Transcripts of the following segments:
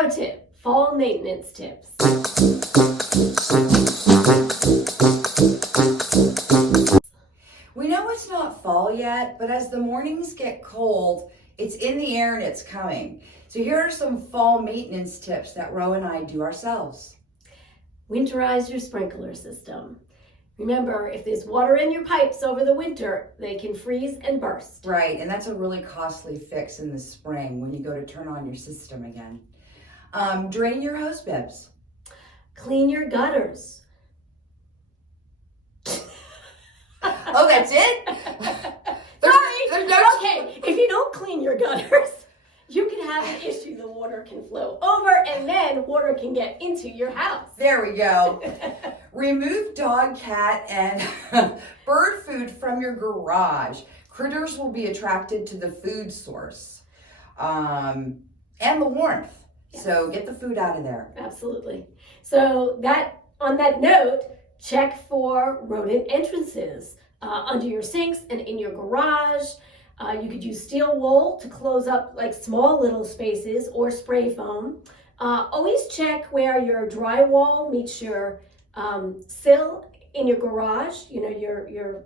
Pro tip, fall maintenance tips. We know it's not fall yet, but as the mornings get cold, it's in the air and it's coming. So here are some fall maintenance tips that Ro and I do ourselves. Winterize your sprinkler system. Remember, if there's water in your pipes over the winter, they can freeze and burst. Right, and that's a really costly fix in the spring when you go to turn on your system again. Drain your hose bibs. Clean your gutters. Oh, that's it? Sorry. Okay, if you don't clean your gutters, you can have an issue. The water can flow over and then water can get into your house. There we go. Remove dog, cat, and bird food from your garage. Critters will be attracted to the food source and the warmth. Yes. So get the food out of there. Absolutely. So on that note, check for rodent entrances under your sinks and in your garage. You could use steel wool to close up like small little spaces or spray foam. Always check where your drywall meets your sill in your garage, your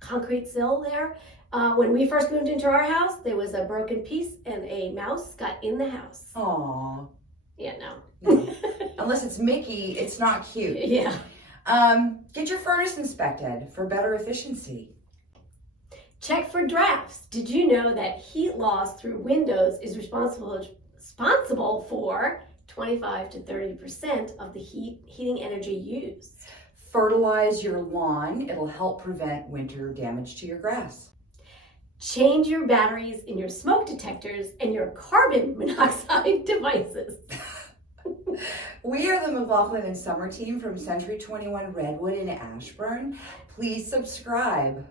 concrete sill there. When we first moved into our house, there was a broken piece and a mouse got in the house. Aww. Yeah, no. Unless it's Mickey, it's not cute. Yeah. Get your furnace inspected for better efficiency. Check for drafts. Did you know that heat loss through windows is responsible for 25 to 30% of the heating energy used? Fertilize your lawn. It'll help prevent winter damage to your grass. Change your batteries in your smoke detectors and your carbon monoxide devices. We are the McLaughlin and Summer team from Century 21 Redwood in Ashburn. Please subscribe.